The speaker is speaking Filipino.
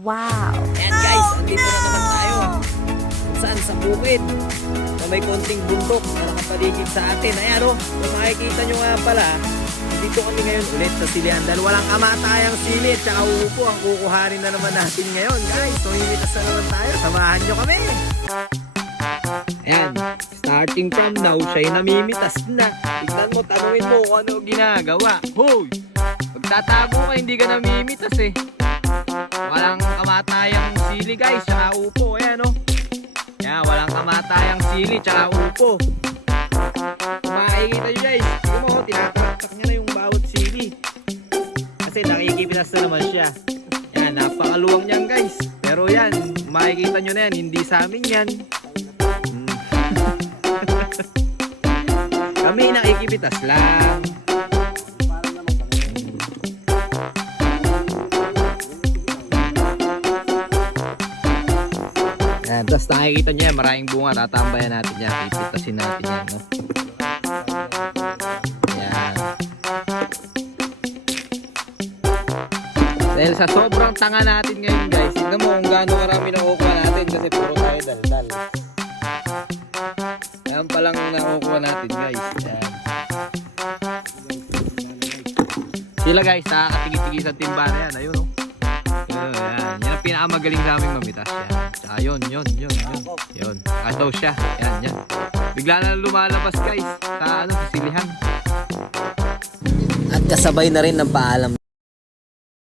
Wow! Ayan guys, andito na naman tayo. Saan? Sa bukid. Na may konting bundok na nakapaligid sa atin. Ayan o, kung makikita nyo nga pala, dito kami ngayon ulit sa silihan. Dahil walang kamatayang sili at saka upo ang kukuhanin na naman natin ngayon. Guys, so imitas na naman tayo. Samahan nyo kami. Ayan, starting from now, siya'y namimitas na. Tignan mo, tanungin mo kung ano ginagawa. Hoy! Pagtatago ka, hindi ka namimitas eh. Walang kamatayang sili guys, tsaka upo. Ayan o. Yan, walang kamatayang sili, tsaka upo. Kung makikita nyo guys, tignan mo, tinataktak niya na yung bawat sili. Kasi nakikipitas na naman siya. Yan, napakaluwang niyan guys. Pero yan, makikita nyo na yan, hindi sa amin yan. Kami nakikipitas lang. Yan, tapos nakikita nyo yan, maraming bunga, tatambayan natin yan, pipitasin natin yan, no? Yan. Dahil sa sobrang tanga natin ngayon guys, tignan mo kung gaano karami nakukuha natin kasi puro tayo daldal. Yan palang nakukuha natin guys. Yan. Sila guys, nakakatigis-tigis ang timba na yan, ayun, no? Yan, yan ang pinakamagaling sa aming mamitas yan. Tsaka yun. Ito siya. Yan. Bigla na lumalabas guys sa silihan. At kasabay na rin ng paalam.